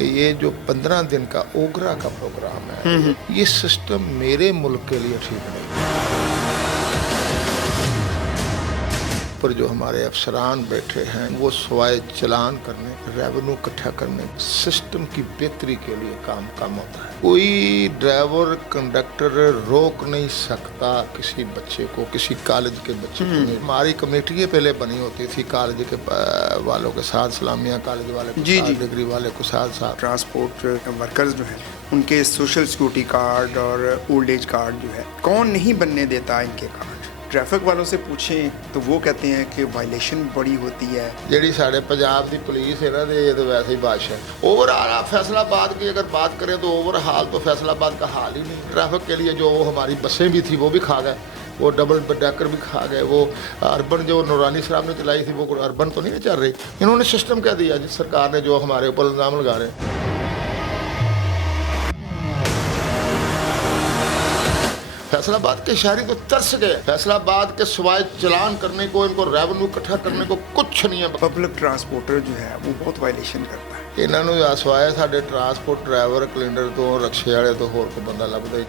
कि ये जो 15 दिन का ओगरा का प्रोग्राम है, ये सिस्टम मेरे मुल्क के लिए ठीक नहीं। पर जो हमारे अफसरान बैठे हैं वो सवाए चलान करने, रेवेन्यू इकट्ठा करने, सिस्टम की बेहतरी के लिए काम होता है। कोई ड्राइवर कंडक्टर रोक नहीं सकता किसी बच्चे को, किसी कॉलेज के बच्चे को नहीं। हमारी कमेटियाँ पहले बनी होती थी कॉलेज के वालों के साथ, इस्लामिया कॉलेज वाले को साथ, डिग्री वाले को साथ। ट्रांसपोर्ट वर्कर्स जो हैं उनके सोशल सिक्योरिटी कार्ड और ओल्ड एज कार्ड जो है कौन नहीं बनने देता इनके कार्ड। ट्रैफिक वालों से पूछें तो वो कहते हैं कि वायलेशन बड़ी होती है। जी साढ़े पंजाब की पुलिस है ना, ये तो वैसे ही बादशाह। ओवरऑल फैसलाबाद की अगर बात करें तो ओवरऑल तो फैसलाबाद का हाल ही नहीं। ट्रैफिक के लिए जो हमारी बसें भी थी वो भी खा गए, वो डबल डेकर भी खा गए। वो अर्बन जो नूरानी साहब ने चलाई थी वो अर्बन तो नहीं चल रही। इन्होंने सिस्टम कह दिया जिस सरकार ने, जो हमारे ऊपर इल्ज़ाम लगा रहे हैं। फैसलाबाद के शहरी तो तरस गए। फैसलाबाद के सिवाय चलान करने को, इनको रेवेन्यू इकट्ठा करने को कुछ नहीं है। पब्लिक ट्रांसपोर्टर जो है वो बहुत वायलेशन करता है। इन्होंने सिवाय साढ़े ट्रांसपोर्ट ड्राइवर, कैलेंडर तो, रक्शे वाले तो होर कोई बंदा लभदा ही।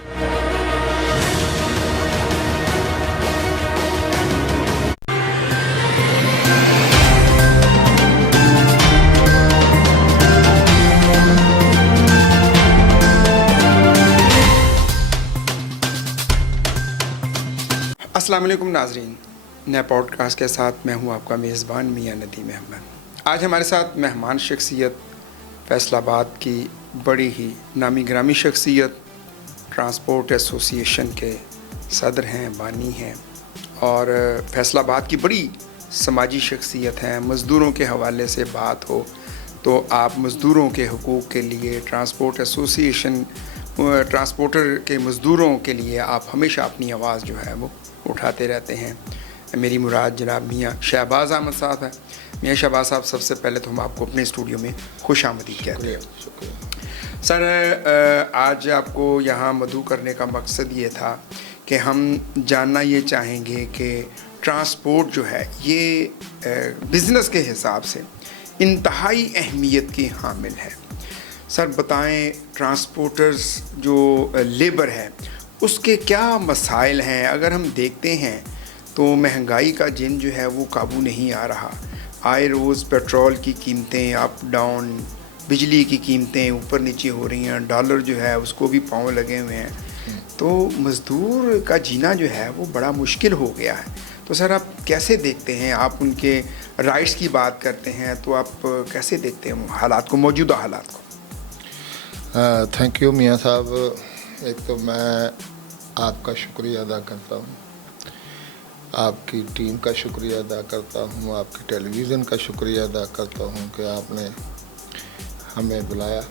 अस्सलाम वालेकुम नाजरीन, नए पॉडकास्ट के साथ मैं हूं आपका मेज़बान मियां नदीम अहमद। आज हमारे साथ मेहमान शख्सियत, फैसलाबाद की बड़ी ही नामी ग्रामी शख्सियत, ट्रांसपोर्ट एसोसिएशन के सदर हैं, बानी हैं और फैसलाबाद की बड़ी समाजी शख्सियत हैं। मज़दूरों के हवाले से बात हो तो आप मज़दूरों के हुकूक़ के लिए, ट्रांसपोर्ट एसोसिएशन, ट्रांसपोर्टर के मज़दूरों के लिए आप हमेशा अपनी आवाज़ जो है वो उठाते रहते हैं। मेरी मुराद जनाब मियाँ शहबाज अहमद साहब है। मियाँ शहबाज साहब, सबसे पहले तो हम आपको अपने स्टूडियो में खुश आमदीद कहते हैं। सर, आज आपको यहाँ मदऊ करने का मकसद ये था कि हम जानना ये चाहेंगे कि ट्रांसपोर्ट जो है ये बिज़नेस के हिसाब से इंतहाई अहमियत की हामिल है। सर बताएं, ट्रांसपोर्टर्स जो लेबर है उसके क्या मसाइल हैं। अगर हम देखते हैं तो महंगाई का जिन जो है वो काबू नहीं आ रहा। आए रोज़ पेट्रोल की कीमतें अप डाउन, बिजली की कीमतें ऊपर नीचे हो रही हैं, डॉलर जो है उसको भी पाँव लगे हुए हैं। तो मज़दूर का जीना जो है वो बड़ा मुश्किल हो गया है। तो सर आप कैसे देखते हैं, आप उनके राइट्स की बात करते हैं तो आप कैसे देखते हैं हालात को, मौजूदा हालात को? थैंक यू मियाँ साहब। एक तो मैं आपका शुक्रिया अदा करता हूँ, आपकी टीम का शुक्रिया अदा करता हूँ, आपकी टेलीविज़न का शुक्रिया अदा करता हूँ कि आपने हमें बुलाया,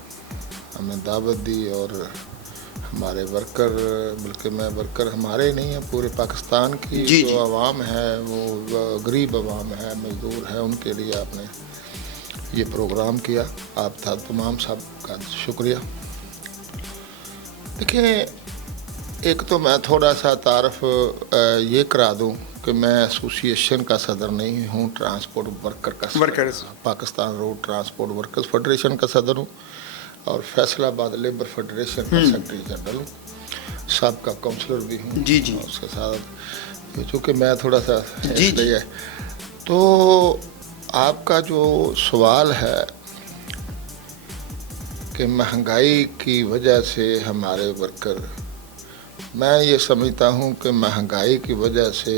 हमें दावत दी और हमारे वर्कर, बल्कि मैं वर्कर हमारे नहीं हैं, पूरे पाकिस्तान की जो आवाम है, वो गरीब आवाम है, मज़दूर है, उनके लिए आपने ये प्रोग्राम किया। आप था तमाम सब का शुक्रिया। देखिए, एक तो मैं थोड़ा सा तारफ़ ये करा दूं कि मैं एसोसिएशन का सदर नहीं हूं, ट्रांसपोर्ट वर्कर का workers, Pakistan road transport workers federation का सदर हूं और फैसलाबाद लेबर फेडरेशन का सेक्रेटरी जनरल हूँ, सबका काउंसलर भी हूँ। जी जी। उसके साथ चूँकि मैं थोड़ा सा जी जी। तो आपका जो सवाल है कि महंगाई की वजह से हमारे वर्कर, मैं ये समझता हूँ कि महंगाई की वजह से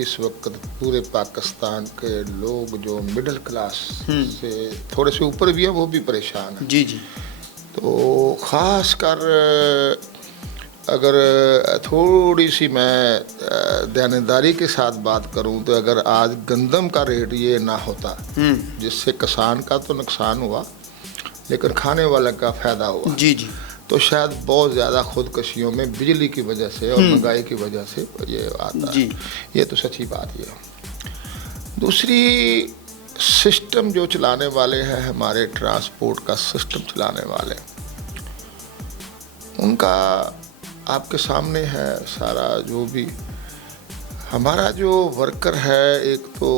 इस वक्त पूरे पाकिस्तान के लोग जो मिडिल क्लास से थोड़े से ऊपर भी हैं वो भी परेशान हैं। जी जी। तो ख़ास कर अगर थोड़ी सी मैं ध्यानदारी के साथ बात करूँ तो अगर आज गंदम का रेट ये ना होता जिससे किसान का तो नुकसान हुआ लेकिन खाने वाले का फ़ायदा हुआ, जी जी, तो शायद बहुत ज़्यादा खुदकशियों में बिजली की वजह से और महंगाई की वजह से ये आता है। ये तो सच्ची बात ही है। दूसरी, सिस्टम जो चलाने वाले हैं, हमारे ट्रांसपोर्ट का सिस्टम चलाने वाले, उनका आपके सामने है सारा। जो भी हमारा जो वर्कर है, एक तो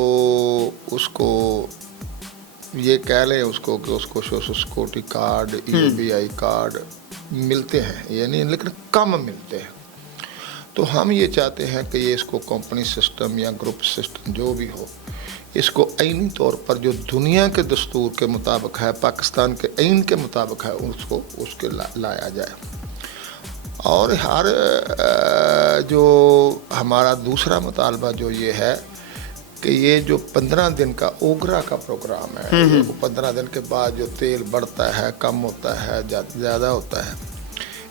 उसको ये कह लें उसको कि उसको social security card, EOBI card मिलते हैं, ये नहीं, लेकिन कम मिलते हैं। तो हम ये चाहते हैं कि ये इसको कंपनी सिस्टम या ग्रुप सिस्टम जो भी हो, इसको आईनी तौर पर जो दुनिया के दस्तूर के मुताबिक है, पाकिस्तान के आइन के मुताबिक है, उसको उसके लाया जाए। और हर जो हमारा दूसरा मुतालबा जो ये है कि ये जो 15 दिन का ओगरा का प्रोग्राम है, वो 15 दिन के बाद जो तेल बढ़ता है, कम होता है, ज़्यादा होता है,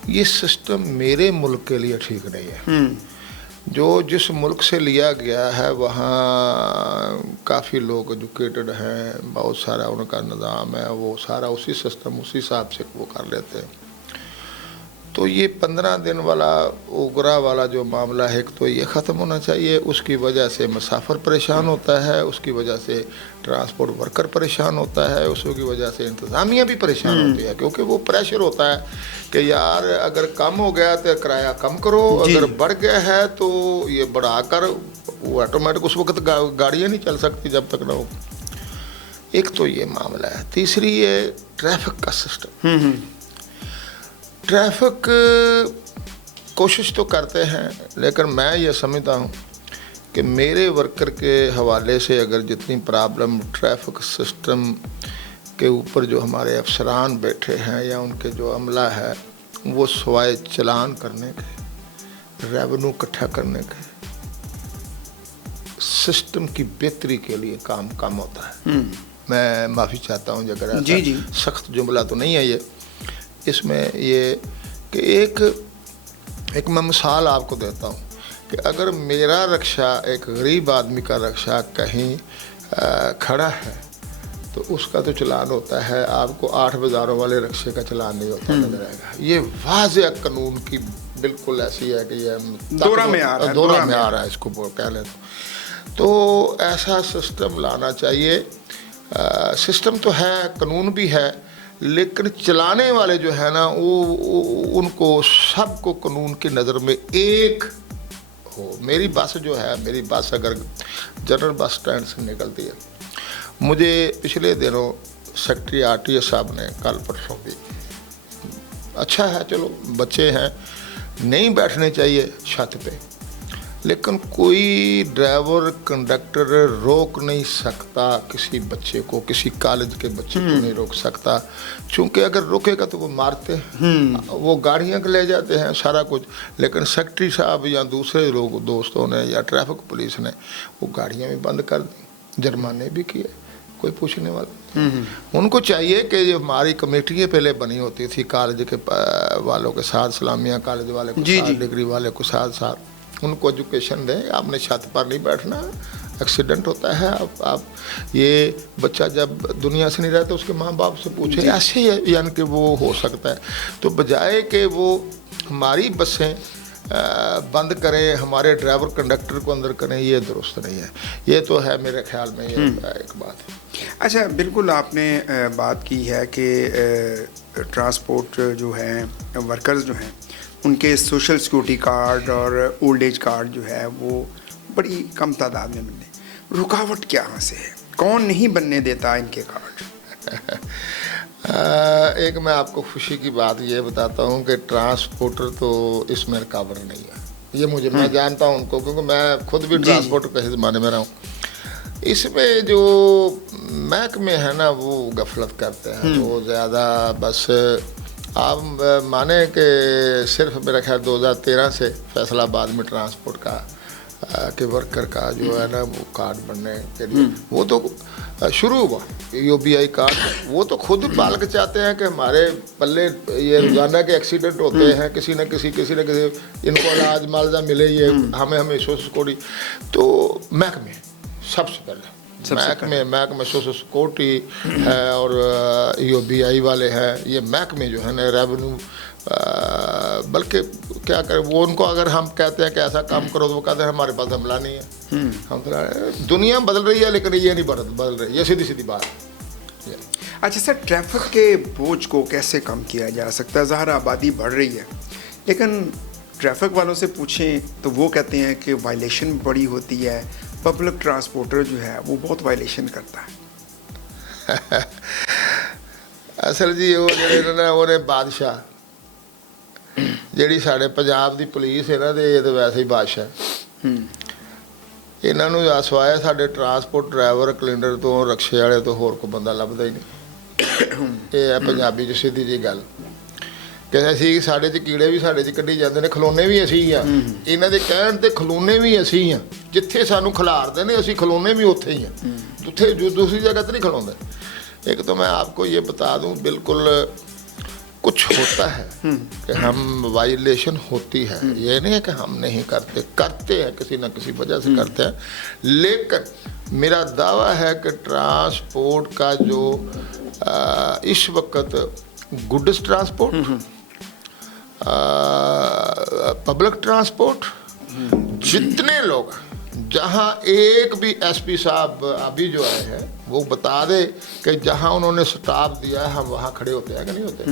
ये सिस्टम मेरे मुल्क के लिए ठीक नहीं है। जो जिस मुल्क से लिया गया है वहाँ काफ़ी लोग एजुकेटेड हैं, बहुत सारा उनका निज़ाम है, वो सारा उसी सिस्टम उसी हिसाब से वो कर लेते हैं। तो ये 15 दिन वाला ओगरा वाला जो मामला है, एक तो ये ख़त्म होना चाहिए। उसकी वजह से मुसाफिर परेशान होता है, उसकी वजह से ट्रांसपोर्ट वर्कर परेशान होता है, उसकी वजह से इंतज़ामिया भी परेशान होती है, क्योंकि वो प्रेशर होता है कि यार अगर कम हो गया तो किराया कम करो, अगर बढ़ गया है तो ये बढ़ाकर, वो ऑटोमेटिक उस वक्त गाड़ियाँ नहीं चल सकती जब तक ना हो। एक तो ये मामला है। तीसरी ये ट्रैफिक का सिस्टम। ट्रैफिक कोशिश तो करते हैं, लेकिन मैं ये समझता हूँ कि मेरे वर्कर के हवाले से अगर जितनी प्रॉब्लम ट्रैफिक सिस्टम के ऊपर जो हमारे अफसरान बैठे हैं या उनके जो अमला है, वो सवाए चलान करने के, रेवेन्यू इकट्ठा करने के, सिस्टम की बेहतरी के लिए काम कम होता है। मैं माफ़ी चाहता हूँ अगर ऐसा सख्त जुमला तो नहीं है ये। इसमें ये कि एक मैं मिसाल आपको देता हूँ कि अगर मेरा रक्षा, एक गरीब आदमी का रक्षा कहीं खड़ा है तो उसका तो चलान होता है, आपको 8 बाज़ारों वाले रक्षे का चलान नहीं होता नजर आएगा। ये वाज़ेह कानून की बिल्कुल ऐसी है कि ये दौरा में आ रहा है, इसको कह लें तो ऐसा सिस्टम लाना चाहिए। सिस्टम तो है, कानून भी है, लेकिन चलाने वाले जो है ना वो उनको सबको कानून की नज़र में एक हो। मेरी बस जो है, मेरी बस अगर जनरल बस स्टैंड से निकलती है, मुझे पिछले दिनों सेक्रेटरी RTO साहब ने कल परसों भी, अच्छा है चलो बच्चे हैं नहीं बैठने चाहिए छत पे, लेकिन कोई ड्राइवर कंडक्टर रोक नहीं सकता किसी बच्चे को, किसी कॉलेज के बच्चे को नहीं रोक सकता, क्योंकि अगर रोकेगा तो वो मारते हैं, वो गाड़ियाँ ले जाते हैं, सारा कुछ। लेकिन सेक्रेटरी साहब या दूसरे लोग, दोस्तों ने या ट्रैफिक पुलिस ने वो गाड़ियाँ भी बंद कर दी, जुर्माने भी किए, कोई पूछने वाला। उनको चाहिए कि जो हमारी कमेटियाँ पहले बनी होती थी कॉलेज के वालों के साथ, इस्लामिया कॉलेज वाले को साथ, डिग्री वाले को साथ साथ, उनको एजुकेशन दें। आपने छत पर नहीं बैठना, एक्सीडेंट होता है। आप ये बच्चा जब दुनिया से नहीं रहता उसके माँ बाप से पूछे, ऐसे ही यानी कि वो हो सकता है। तो बजाय कि वो हमारी बसें बंद करें, हमारे ड्राइवर कंडक्टर को अंदर करें, ये दुरुस्त नहीं है। ये तो है मेरे ख्याल में ये एक बात है। अच्छा, बिल्कुल आपने बात की है कि ट्रांसपोर्ट जो है, वर्कर्स जो हैं, उनके सोशल सिक्योरिटी कार्ड और ओल्ड एज कार्ड जो है वो बड़ी कम तादाद में मिलने। रुकावट क्या यहाँ से है? कौन नहीं बनने देता इनके कार्ड? एक मैं आपको खुशी की बात ये बताता हूँ कि ट्रांसपोर्टर तो इसमें रुकावट नहीं है। ये मुझे, मैं जानता हूँ उनको, क्योंकि मैं खुद भी ट्रांसपोर्टर के ज़माने में रहा हूँ। इसमें जो महकमे है ना वो गफलत करते हैं, वो ज़्यादा बस आप माने कि सिर्फ मेरा ख्याल 2013 से फैसलाबाद में ट्रांसपोर्ट का के वर्कर का जो है ना वो कार्ड बनने के लिए वो तो शुरू हुआ, EOBI कार्ड। वो तो खुद बालक चाहते हैं कि हमारे पल्ले ये रोज़ाना के एक्सीडेंट होते हैं, किसी न किसी इनको इलाज मुआवजा मिले, ये हमें सोशल सिक्योरिटी। तो महकमे सबसे पहले महकमे सोशल सिक्योरिटी है और EOBI वाले हैं, ये महकमे जो है ना रेवेन्यू, बल्कि क्या करें वो, उनको अगर हम कहते हैं कि ऐसा काम करो तो वो कहते हैं हमारे पास अमला नहीं है। हम तो दुनिया बदल रही है लेकिन ये नहीं बदल रही, ये सीधी सीधी बात है। अच्छा सर, ट्रैफिक के बोझ को कैसे कम किया जा सकता है? ज़ाहिर आबादी बढ़ रही है, लेकिन ट्रैफिक वालों से पूछें तो वो कहते हैं कि वायलेशन बड़ी होती है, पब्लिक ट्रांसपोर्टर जो है वो बहुत वायलेशन करता है। ਅਸਲ ਜੀ ਉਹ ਜਿਹੜੇ ਨੇ ਉਹਨੇ ਬਾਦਸ਼ਾਹ ਜਿਹੜੀ ਸਾਡੇ ਪੰਜਾਬ ਦੀ ਪੁਲਿਸ ਇਹਨਾਂ ਦੇ ਇਹ ਤਾਂ ਵੈਸੇ ਹੀ ਬਾਦਸ਼ਾਹ ਇਹਨਾਂ ਨੂੰ ਆਸਵਾਇਆ ਸਾਡੇ ਟਰਾਂਸਪੋਰਟ ਡਰਾਈਵਰ ਕਲਿੰਡਰ ਤੋਂ ਰਕਸ਼ੇ ਵਾਲੇ ਤੋਂ ਹੋਰ ਕੋਈ ਬੰਦਾ ਲੱਭਦਾ ਹੀ ਨਹੀਂ। ਇਹ ਹੈ ਪੰਜਾਬੀ 'ਚ ਸਿੱਧੀ ਜੀ ਗੱਲ। ਕਹਿੰਦੇ ਸੀ ਸਾਡੇ 'ਚ ਕੀੜੇ ਵੀ ਸਾਡੇ 'ਚ ਕੱਢੀ ਜਾਂਦੇ ਨੇ, ਖਲੋਨੇ ਵੀ ਅਸੀਂ ਆ। ਇਹਨਾਂ ਦੇ ਕਹਿਣ ਤੇ ਖਲੋਨੇ ਵੀ ਅਸੀਂ ਆ। ਜਿੱਥੇ ਸਾਨੂੰ ਖਿਲਾਰਦੇ ਨੇ ਅਸੀਂ ਖਲੋਨੇ भी ਉੱਥੇ ही हैं, ਉੱਥੇ जो दूसरी जगह तो नहीं खिलौते। एक तो मैं आपको ये बता दूं, बिल्कुल कुछ होता है कि हम वायलेशन होती है, ये नहीं है कि हम नहीं करते, करते हैं किसी न किसी वजह से करते हैं। लेकिन मेरा दावा है कि ट्रांसपोर्ट का जो इस वक्त गुड्स ट्रांसपोर्ट, पब्लिक ट्रांसपोर्ट, जितने लोग जहाँ एक भी एसपी साहब अभी जो आए हैं वो बता दे कि जहाँ उन्होंने स्टाफ दिया है हम वहाँ खड़े होते हैं कि नहीं होते।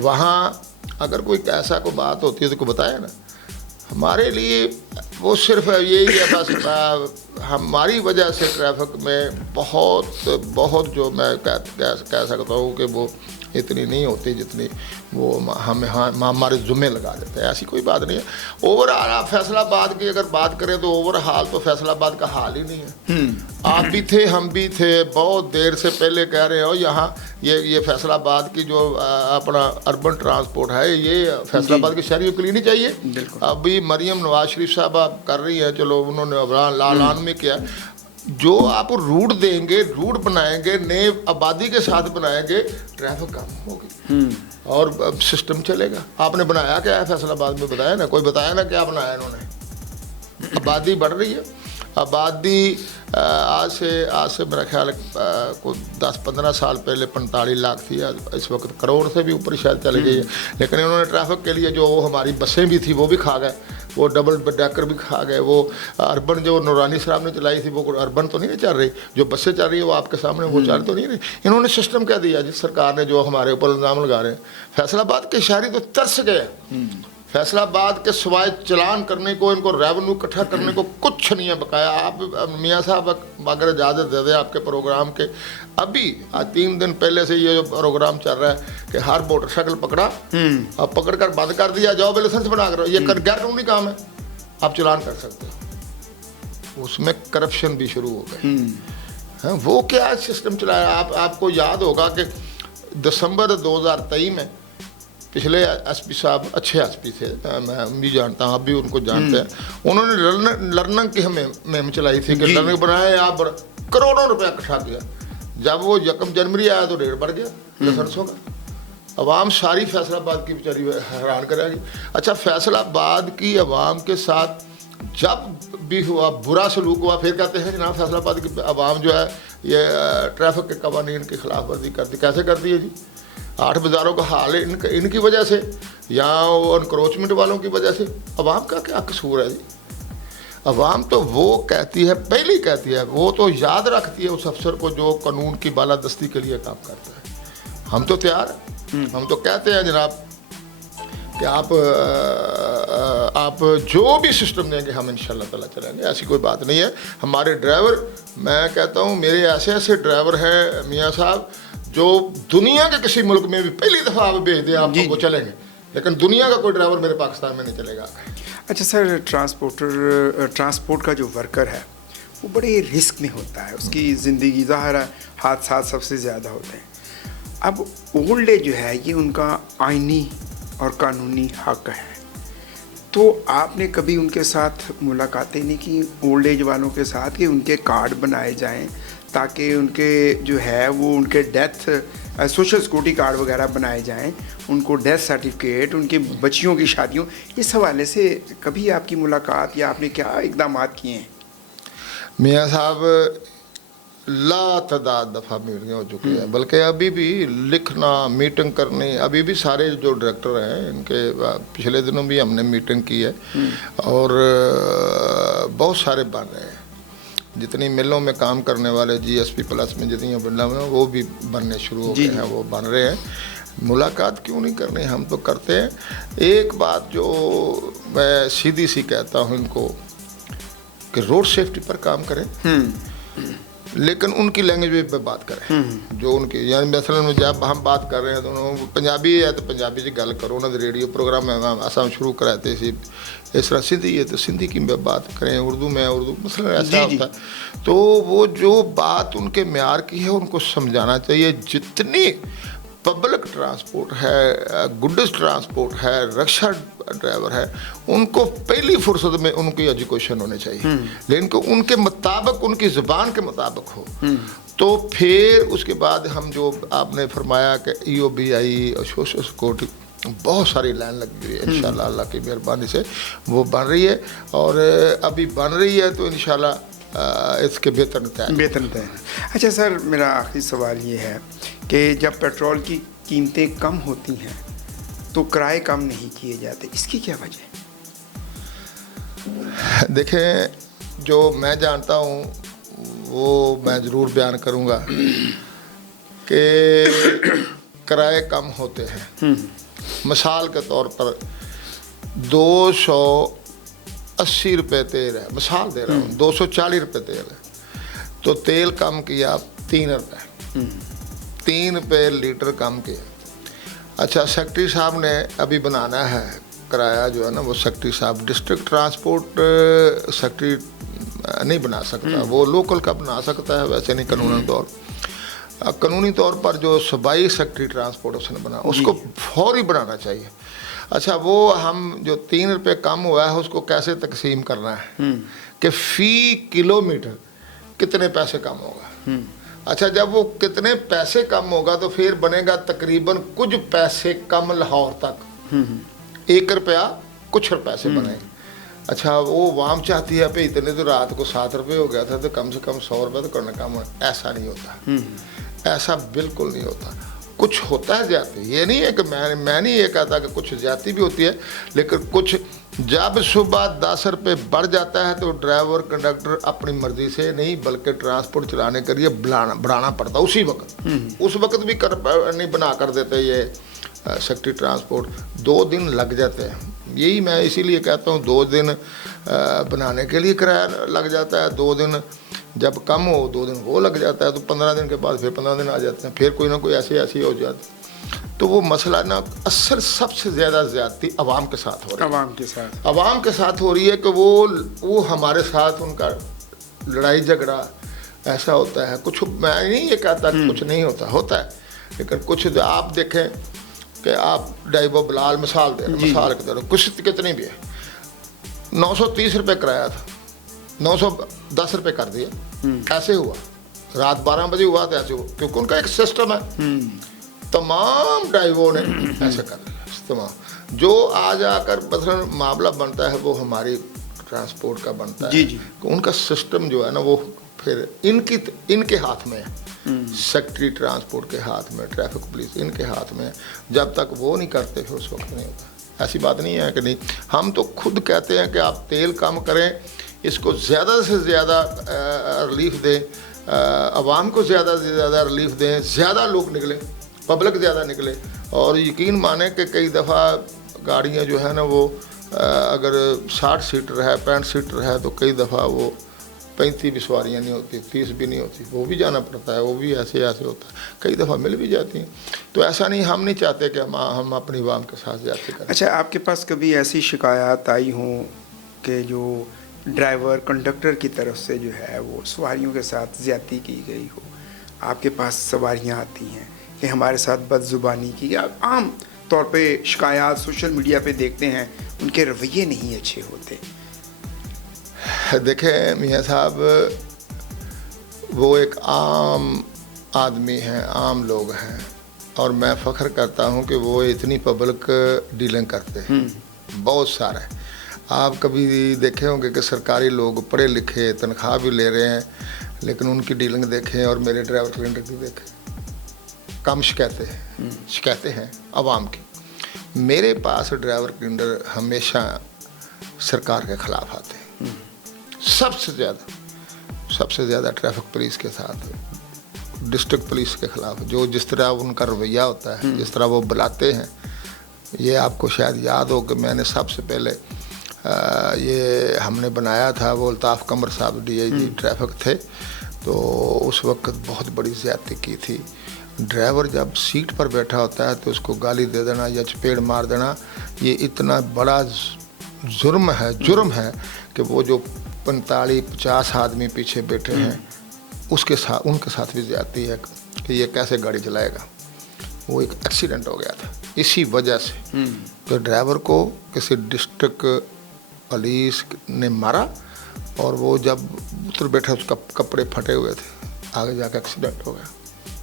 वहाँ अगर कोई ऐसा कोई बात होती है तो कोई बताया ना। हमारे लिए वो सिर्फ यही है बस हमारी वजह से ट्रैफिक में बहुत जो मैं कह सकता हूँ कि वो इतनी नहीं होती जितनी वो हमें हमारे जुम्मे लगा देते हैं। ऐसी कोई बात नहीं है। ओवरऑल आप फैसलाबाद की अगर बात करें तो ओवरऑल तो फैसलाबाद का हाल ही नहीं है। आप भी थे, हम भी थे, बहुत देर से पहले कह रहे हो यहाँ ये फैसलाबाद की जो अपना अर्बन ट्रांसपोर्ट है ये फैसलाबाद के शहरियों के लिए नहीं चाहिए। अभी मरियम नवाज शरीफ साहब आप कर रही है, चलो उन्होंने लालान में किया। जो आप रूट देंगे, रूट बनाएंगे, नए आबादी के साथ बनाएंगे, ट्रैफिक कम होगी और सिस्टम चलेगा। आपने बनाया क्या है फैसलाबाद में? बताया ना, कोई बताया ना क्या बनाया इन्होंने? आबादी बढ़ रही है। आबादी आज से मेरा ख्याल को 10-15 साल पहले 45 लाख थी, इस वक्त करोड़ से भी ऊपर शायद चली गई है। लेकिन इन्होंने ट्रैफिक के लिए जो हमारी बसें भी थी वो भी खा गए, वो डबल डेकर भी खा गए। वो अर्बन जो नूरानी साहब ने चलाई थी वो अर्बन तो नहीं चल रही, जो बसें चल रही है वो आपके सामने वो चल तो नहीं रही। इन्होंने सिस्टम क्या दिया जिस सरकार ने जो हमारे ऊपर इल्ज़ाम लगा रहे हैं। फैसलाबाद के शहरी तो तरस गए। फैसलाबाद के सिवाय चलान करने को, इनको रेवेन्यू इकट्ठा करने को कुछ नहीं है बकाया। आप मियाँ साहब अगर इजाज़त दे दें आपके प्रोग्राम के, अभी आज 3 दिन पहले से ये जो प्रोग्राम चल रहा है कि हर मोटरसाइकिल पकड़ा अब पकड़ कर बंद कर दिया, जाओ बे लाइसेंस बना कर, ये गैर कानूनी काम है, आप चलान कर सकते हो। उसमें करप्शन भी शुरू हो गए। वो क्या सिस्टम चलाया? आपको याद होगा कि दिसंबर 2023 में पिछले एसपी साहब अच्छे एसपी थे, मैं भी जानता हूँ, आप भी उनको जानते हैं। उन्होंने लर्निंग की हमें मुहिम चलाई थी कि लर्निंग बनाए, आप करोड़ों रुपया इकट्ठा किया। जब वो 1 जनवरी आया तो रेट बढ़ गया लाइसेंसों का। अवाम सारी फैसलाबाद की बेचारी हैरान करेगी। अच्छा, फैसलाबाद की अवाम के साथ जब भी हुआ बुरा सलूक हुआ, फिर कहते हैं जनाब फैसलाबाद की अवाम जो है ये ट्रैफिक के कवानीन की खिलाफ वर्जी कर दी। कैसे कर दी है जी? 8 बाज़ारों का हाल है इनकी वजह से या वो इनक्रोचमेंट वालों की वजह से। अवाम का क्या कसूर है जी? अवाम तो वो कहती है, पहले ही कहती है, वो तो याद रखती है उस अफसर को जो कानून की बालादस्ती के लिए काम करता है। हम तो तैयार हैं, हम तो कहते हैं जनाब कि आप जो भी सिस्टम देंगे हम इंशाल्लाह ताला चलेंगे, ऐसी कोई बात नहीं है। हमारे ड्राइवर, मैं कहता हूँ मेरे ऐसे ड्राइवर हैं मियाँ साहब जो दुनिया के किसी मुल्क में भी पहली दफ़ा आप भेज दें आपको वो चलेंगे, लेकिन दुनिया का कोई ड्राइवर मेरे पाकिस्तान में नहीं चलेगा। अच्छा सर, ट्रांसपोर्ट का जो वर्कर है वो बड़े रिस्क में होता है, उसकी ज़िंदगी ज़ाहिर है हादसा सबसे ज़्यादा होते हैं। अब ओल्ड एज जो है ये उनका आइनी और कानूनी हक है, तो आपने कभी उनके साथ मुलाकातें नहीं की ओल्ड एज वालों के साथ कि उनके कार्ड बनाए जाएं ताकि उनके जो है वो उनके डेथ सोशल सिक्योरिटी कार्ड वगैरह बनाए जाएं, उनको डेथ सर्टिफिकेट, उनकी बच्चियों की शादियों, इस हवाले से कभी आपकी मुलाकात या आपने क्या इकदाम किए हैं? मियाँ साहब लातादाद दफ़ा मीटिंग हो चुकी है, बल्कि अभी भी लिखना, मीटिंग करनी, अभी भी सारे जो डायरेक्टर हैं इनके पिछले दिनों भी हमने मीटिंग की है और बहुत सारे बन रहे हैं। जितनी मिलों में काम करने वाले GSP प्लस में जितनी मिलों में वो भी बनने शुरू हो गए हैं, वो बन रहे हैं। मुलाकात क्यों नहीं करनी, हम तो करते हैं। एक बात जो मैं सीधी सी कहता हूँ इनको कि रोड सेफ्टी पर काम करें। लेकिन उनकी लैंग्वेज पे बात करें जो उनकी, यानी मसलन जब हम बात कर रहे हैं तो उन्होंने पंजाबी है तो पंजाबी च गल करो, उन्होंने रेडियो प्रोग्राम है असा शुरू कराते थे, इस तरह सिंधी है तो सिंधी की बात करें, उर्दू में उर्दू, मसलन ऐसा होता है। तो वो जो बात उनके म्यार की है उनको समझाना चाहिए। जितनी पब्लिक ट्रांसपोर्ट है, गुड्स ट्रांसपोर्ट है, रिक्शा ड्राइवर है, उनको पहली फुर्सत में उनकी एजुकेशन होनी चाहिए, लेकिन उनके मुताबिक, उनकी ज़बान के मुताबिक हो। तो फिर उसके बाद हम जो आपने फरमाया कि EOBI और सोशल सिक्योरिटी, बहुत सारी लाइन लगी हुई है, इंशाल्लाह अल्लाह की मेहरबानी से वो बन रही है, और अभी बन रही है तो इंशाल्लाह इसके वेतन तय। अच्छा सर, मेरा आखिरी सवाल ये है कि जब पेट्रोल की कीमतें कम होती हैं तो किराए कम नहीं किए जाते, इसकी क्या वजह है? देखें, जो मैं जानता हूँ वो मैं ज़रूर बयान करूँगा कि किराए कम होते हैं। मिसाल के तौर पर 280 रुपये तेल है, मिसाल दे रहा हूँ, 240 रुपये तेल है, तो तेल कम किया 3 रुपये, 3 रुपये लीटर कम किया। अच्छा, सेक्रेटरी साहब ने अभी बनाना है किराया जो है ना, वो सेक्रेटरी साहब डिस्ट्रिक्ट ट्रांसपोर्ट सेक्रेटरी नहीं बना सकता, वो लोकल का बना सकता है, वैसे नहीं कानूनी तौर पर जो सूबाई सेक्रेटरी ट्रांसपोर्ट उसने बना, उसको फौरी बनाना चाहिए। अच्छा, वो हम जो 3 रुपये कम हुआ है उसको कैसे तकसीम करना है कि फ़ी किलोमीटर कितने पैसे कम होगा। अच्छा, जब वो कितने पैसे कम होगा तो फिर बनेगा तकरीबन कुछ पैसे कम लाहौर तक, 1 रुपया कुछ रुपये से बने। अच्छा, वो वाम चाहती है पे इतने तो रात को 7 रुपये हो गया था तो कम से कम 100 रुपये तो करना कम। ऐसा नहीं होता, ऐसा बिल्कुल नहीं होता। कुछ होता है ज्यादा, ये नहीं है कि मैं नहीं ये कहता कि कुछ ज्यादा भी होती है, लेकिन कुछ जब सुबह 10 रुपये बढ़ जाता है तो ड्राइवर कंडक्टर अपनी मर्जी से नहीं बल्कि ट्रांसपोर्ट चलाने के लिए बढ़ाना पड़ता उसी वक्त। उस वक्त भी नहीं बना कर देते ये सेक्रेटरी ट्रांसपोर्ट, 2 दिन लग जाते हैं। यही मैं इसीलिए कहता हूँ 2 दिन बनाने के लिए किराया लग जाता है, 2 दिन जब कम हो 2 दिन वो लग जाता है, तो 15 दिन के बाद फिर 15 दिन आ जाते हैं, फिर कोई ना कोई ऐसी हो जाती। तो वो मसला ना असल सबसे ज़्यादा ज़्यादती अवाम के साथ हो रही है, अवाम के साथ हो रही है कि वो हमारे साथ उनका लड़ाई झगड़ा ऐसा होता है। कुछ मैं नहीं ये कहता कि कुछ नहीं होता है, लेकिन कुछ आप देखें कि आप डाइबो बिलाल मिसाल दे, मिसाल के तौर कुछ कितनी भी है, 930 रुपये किराया था, 910 रुपये कर दिया। ऐसे हुआ, रात 12 बजे हुआ तो ऐसे हुआ, क्योंकि उनका एक सिस्टम है। तमाम ड्राइवरों ने ऐसा कर दिया, तमाम जो आज आकर मतलब मामला बनता है वो हमारी ट्रांसपोर्ट का बनता है। उनका सिस्टम जो है ना वो फिर इनके हाथ में है, सेक्रेटरी ट्रांसपोर्ट के हाथ में, ट्रैफिक पुलिस इनके हाथ में है। जब तक वो नहीं करते फिर उस वक्त नहीं होता। ऐसी बात नहीं है कि नहीं, हम तो खुद कहते हैं कि आप तेल कम करें, इसको ज़्यादा से ज़्यादा रिलीफ दें, आवाम को ज़्यादा से ज़्यादा रिलीफ दें, ज़्यादा लोग निकले, पब्लिक ज़्यादा निकले। और यकीन माने कि कई दफ़ा गाड़ियाँ जो है ना वो अगर 60 सीटर है, 65 सीटर है, तो कई दफ़ा वो 35 भी सवारियाँ नहीं होती, 30 भी नहीं होती, वो भी जाना पड़ता है, वो भी ऐसे होता है, कई दफ़ा मिल भी जाती हैं। तो ऐसा नहीं, हम नहीं चाहते कि हम अपनी आवाम के साथ जाते करें। अच्छा, आपके पास कभी ऐसी शिकायत आई हों कि जो ड्राइवर कंडक्टर की तरफ से जो है वो सवारियों के साथ ज़्यादती की गई हो? आपके पास सवारियाँ आती हैं कि हमारे साथ बदजुबानी की, या आम तौर पे शिकायत सोशल मीडिया पे देखते हैं, उनके रवैये नहीं अच्छे होते। देखें मियाँ साहब, वो एक आम आदमी हैं, आम लोग हैं, और मैं फ़ख्र करता हूँ कि वो इतनी पब्लिक डीलिंग करते हैं, बहुत सारे। आप कभी देखे होंगे कि सरकारी लोग पढ़े लिखे तनख्वाह भी ले रहे हैं, लेकिन उनकी डीलिंग देखें और मेरे ड्राइवर क्लिंडर की देखें, कम शिकायतें हैं आवाम की। मेरे पास ड्राइवर क्लिंडर हमेशा सरकार के ख़िलाफ़ आते हैं, सबसे ज़्यादा ट्रैफिक पुलिस के साथ, डिस्ट्रिक्ट पुलिस के ख़िलाफ़, जो जिस तरह उनका रवैया होता है, जिस तरह वो बुलाते हैं। ये आपको शायद याद हो कि मैंने सबसे पहले ये हमने बनाया था, वो अल्ताफ़ कमर साहब DIG ट्रैफिक थे, तो उस वक्त बहुत बड़ी ज़्यादती की थी। ड्राइवर जब सीट पर बैठा होता है तो उसको गाली दे देना या चपेड़ मार देना, ये इतना बड़ा जुर्म है कि वो जो 45-50 आदमी पीछे बैठे हैं उनके साथ भी ज़्यादती है कि ये कैसे गाड़ी चलाएगा। वो एक एक्सीडेंट हो गया था इसी वजह से। तो ड्राइवर को किसी डिस्ट्रिक्ट पुलिस ने मारा और वो जब उतर बैठा उसका कपड़े फटे हुए थे, आगे जाकर एक्सीडेंट हो गया,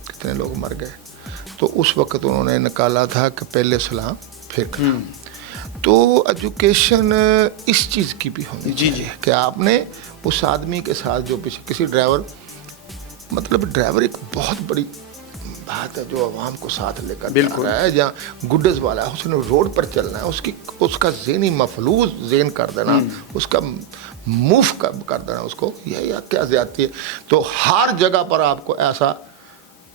कितने लोग मर गए। तो उस वक्त उन्होंने निकाला था कि पहले सलाम फिर कलाम। तो एजुकेशन इस चीज़ की भी होनी चाहिए कि आपने उस आदमी के साथ जो पीछे किसी ड्राइवर, मतलब ड्राइवर एक बहुत बड़ी बात है जो आवाम को साथ लेकर जा रहा है, जहाँ गुड्डस वाला है उसने रोड पर चलना है, उसका ज़हनी मफलूज ज़हन कर देना, उसका मूव कर देना उसको, यह क्या ज़्यादती है। तो हर जगह पर आपको ऐसा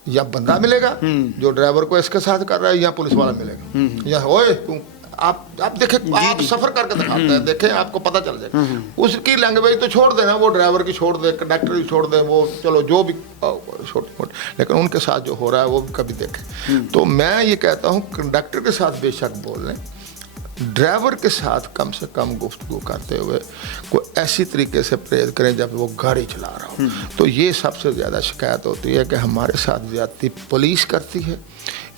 या बंदा मिलेगा जो ड्राइवर को इसके साथ कर रहा है, या पुलिस वाला मिलेगा, या ओए तुम आप देखें, आप सफ़र करके दिखाते हैं, देखें आपको पता चल जाएगा। उसकी लैंग्वेज तो छोड़ देना, वो ड्राइवर की छोड़ दे, कंडक्टर की छोड़ दे, वो चलो जो भी छोटी मोटी, लेकिन उनके साथ जो हो रहा है वो भी कभी देखें। तो मैं ये कहता हूँ कंडक्टर के साथ बेशक बोल लें, ड्राइवर के साथ कम से कम गुफ्तगू करते हुए कोई ऐसी तरीके से परहेज करें जब वो गाड़ी चला रहा हो। तो ये सबसे ज़्यादा शिकायत होती है कि हमारे साथ ज़्यादती पुलिस करती है,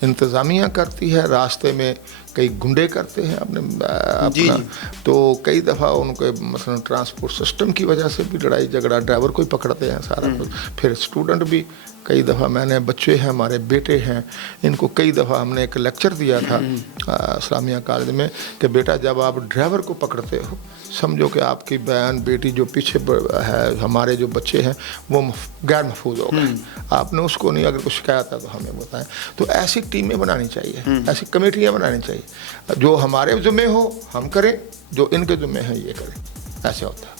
इंतज़ामिया करती है, रास्ते में कई गुंडे करते हैं अपना। तो कई दफ़ा उनके मसलन ट्रांसपोर्ट सिस्टम की वजह से भी लड़ाई झगड़ा, ड्राइवर को ही पकड़ते हैं सारा कुछ। फिर स्टूडेंट भी कई दफ़ा, मैंने बच्चे हैं हमारे बेटे हैं, इनको कई दफ़ा हमने एक लेक्चर दिया था इस्लामिया कॉलेज में कि बेटा जब आप ड्राइवर को पकड़ते हो समझो कि आपकी बहन बेटी जो पीछे है, हमारे जो बच्चे हैं वो गैर महफूज हो गए, आपने उसको नहीं, अगर कुछ शिकायत है तो हमें बताएं। तो ऐसी टीमें बनानी चाहिए, ऐसी कमेटियाँ बनानी चाहिए, जो हमारे ज़िम्मे हो हम करें, जो इनके ज़िम्मे है ये करें, ऐसे होता है।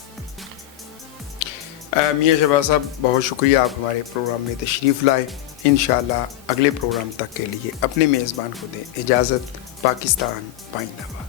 मियां शहबाज साहब, बहुत शुक्रिया आप हमारे प्रोग्राम में तशरीफ़ लाए। इंशाअल्लाह अगले प्रोग्राम तक के लिए अपने मेज़बान को दें इजाज़त। पाकिस्तान पाइंदाबाद।